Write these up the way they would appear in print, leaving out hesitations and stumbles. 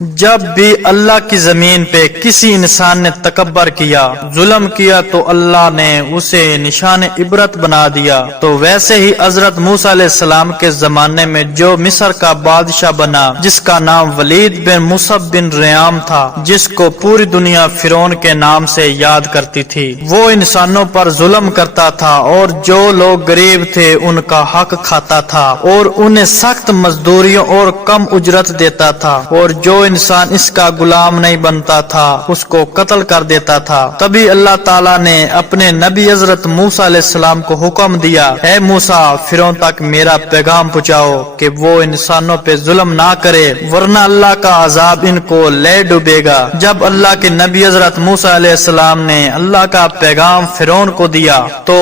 جب بھی اللہ کی زمین پہ کسی انسان نے تکبر کیا، ظلم کیا، تو اللہ نے اسے نشان عبرت بنا دیا۔ تو ویسے ہی حضرت موسیٰ علیہ السلام کے زمانے میں جو مصر کا بادشاہ بنا، جس کا نام ولید بن مصعب بن ریام تھا، جس کو پوری دنیا فرعون کے نام سے یاد کرتی تھی، وہ انسانوں پر ظلم کرتا تھا اور جو لوگ غریب تھے ان کا حق کھاتا تھا اور انہیں سخت مزدوریوں اور کم اجرت دیتا تھا، اور جو انسان اس کا غلام نہیں بنتا تھا اس کو قتل کر دیتا تھا۔ تبھی اللہ تعالیٰ نے اپنے نبی حضرت موسیٰ علیہ السلام کو حکم دیا، اے موسیٰ، فرعون تک میرا پیغام پہنچاؤ کہ وہ انسانوں پہ ظلم نہ کرے، ورنہ اللہ کا عذاب ان کو لے ڈوبے گا۔ جب اللہ کے نبی حضرت موسیٰ علیہ السلام نے اللہ کا پیغام فرعون کو دیا تو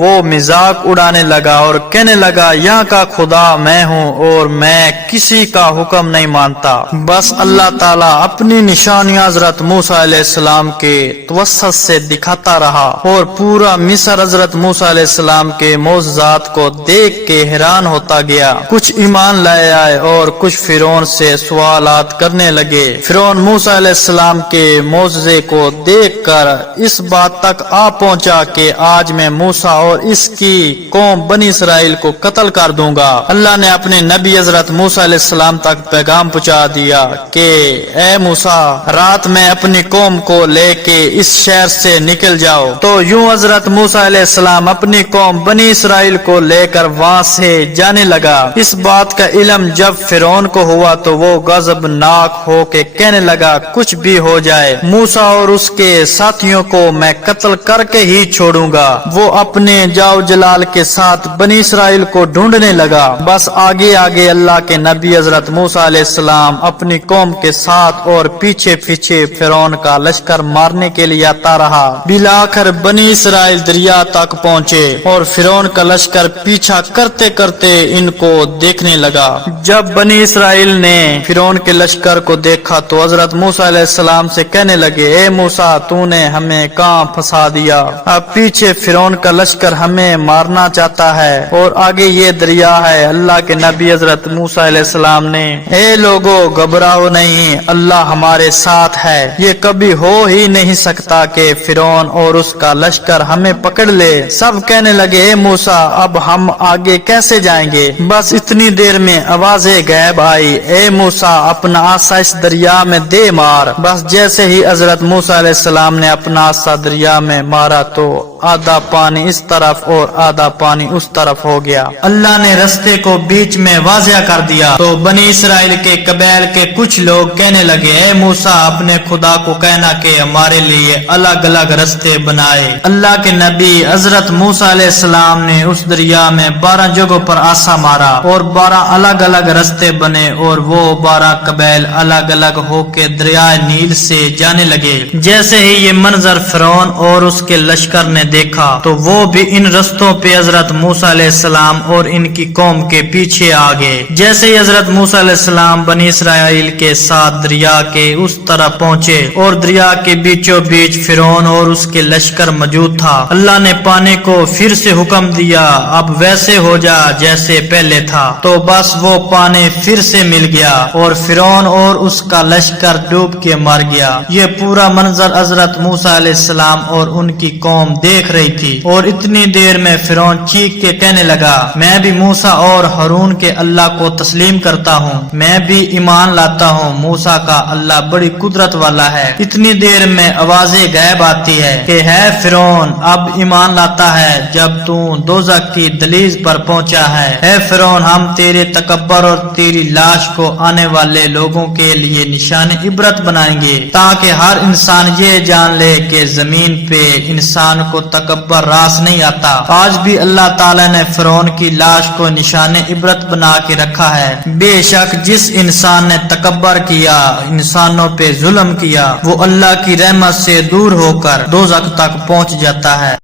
وہ مذاق اڑانے لگا اور کہنے لگا، یہاں کا خدا میں ہوں اور میں کسی کا حکم نہیں مانتا۔ بس اللہ تعالیٰ اپنی نشانیاں حضرت موسیٰ علیہ السلام کے توسط سے دکھاتا رہا اور پورا مصر حضرت موسیٰ علیہ السلام کے معجزات کو دیکھ کے حیران ہوتا گیا۔ کچھ ایمان لائے آئے اور کچھ فرعون سے سوالات کرنے لگے۔ فرعون موسیٰ علیہ السلام کے معجزے کو دیکھ کر اس بات تک آ پہنچا کہ آج میں موسیٰ اور اس کی قوم بنی اسرائیل کو قتل کر دوں گا۔ اللہ نے اپنے نبی حضرت موسیٰ علیہ السلام تک پیغام پہنچا دیا کہ اے موسیٰ، رات میں اپنی قوم کو لے کے اس شہر سے نکل جاؤ۔ تو یوں حضرت موسیٰ علیہ السلام اپنی قوم بنی اسرائیل کو لے کر وہاں سے جانے لگا۔ اس بات کا علم جب فرعون کو ہوا تو وہ غضبناک ہو کے کہنے لگا، کچھ بھی ہو جائے، موسیٰ اور اس کے ساتھیوں کو میں قتل کر کے ہی چھوڑوں گا۔ وہ اپنے جاؤ جلال کے ساتھ بنی اسرائیل کو ڈھونڈنے لگا۔ بس آگے آگے اللہ کے نبی حضرت موسیٰ علیہ السلام اپنی قوم کے ساتھ اور پیچھے پیچھے فرعون کا لشکر مارنے کے لیے آتا رہا۔ بالآخر بنی اسرائیل دریا تک پہنچے اور فرعون کا لشکر پیچھا کرتے کرتے ان کو دیکھنے لگا۔ جب بنی اسرائیل نے فرعون کے لشکر کو دیکھا تو حضرت موسیٰ علیہ السلام سے کہنے لگے، اے موسیٰ، تو نے ہمیں کہاں پھنسا دیا؟ اب پیچھے فرعون کا لشکر ہمیں مارنا چاہتا ہے اور آگے یہ دریا ہے۔ اللہ کے نبی حضرت موسیٰ علیہ السلام نے، اے لوگو، گھبراؤ نہیں، اللہ ہمارے ساتھ ہے۔ یہ کبھی ہو ہی نہیں سکتا کہ فرعون اور اس کا لشکر ہمیں پکڑ لے۔ سب کہنے لگے، اے موسیٰ، اب ہم آگے کیسے جائیں گے؟ بس اتنی دیر میں آواز غیب آئی، اے موسیٰ، اپنا عصا اس دریا میں دے مار۔ بس جیسے ہی حضرت موسیٰ علیہ السلام نے اپنا عصا دریا میں مارا تو آدھا پانی اس طرف اور آدھا پانی اس طرف ہو گیا۔ اللہ نے رستے کو بیچ میں واضح کر دیا تو بنی اسرائیل کے قبائل کے کچھ لوگ کہنے لگے، اے موسیٰ، اپنے خدا کو کہنا کہ ہمارے لیے الگ الگ رستے بنائے۔ اللہ کے نبی حضرت موسیٰ علیہ السلام نے اس دریا میں 12 جگہوں پر عصا مارا اور 12 الگ الگ رستے بنے اور وہ 12 قبائل الگ الگ ہو کے دریائے نیل سے جانے لگے۔ جیسے ہی یہ منظر فرعون اور اس کے لشکر نے دیکھا تو وہ بھی ان رستوں پہ حضرت موسیٰ علیہ السلام اور ان کی قوم کے پیچھے آ گئے۔ جیسے ہی حضرت موسیٰ علیہ السلام بنی اسرائیل کے ساتھ دریا کے اس طرف پہنچے اور دریا کے بیچوں بیچ فرعون اور اس کے لشکر موجود تھا، اللہ نے پانی کو پھر سے حکم دیا، اب ویسے ہو جا جیسے پہلے تھا۔ تو بس وہ پانی پھر سے مل گیا اور فرعون اور اس کا لشکر ڈوب کے مر گیا۔ یہ پورا منظر حضرت موسیٰ علیہ السلام اور ان کی قوم دیکھ رہی تھی اور اتنی دیر میں فرعون چیخ کے کہنے لگا، میں بھی موسیٰ اور ہارون کے اللہ کو تسلیم کرتا ہوں، میں بھی ایمان لاتا ہوں، موسیٰ کا اللہ بڑی قدرت والا ہے۔ اتنی دیر میں آواز غیب آتی ہے کہ ہے فرعون، اب ایمان لاتا ہے جب تو دوزخ کی دہلیز پر پہنچا ہے۔ اے فرعون، ہم تیرے تکبر اور تیری لاش کو آنے والے لوگوں کے لیے نشان عبرت بنائیں گے تاکہ ہر انسان یہ جان لے کہ زمین پہ انسان کو تکبر راس نہیں آتا۔ آج بھی اللہ تعالیٰ نے فرعون کی لاش کو نشان عبرت بنا کے رکھا ہے۔ بے شک جس انسان نے تکبر کیا، انسانوں پہ ظلم کیا، وہ اللہ کی رحمت سے دور ہو کر دوزخ تک پہنچ جاتا ہے۔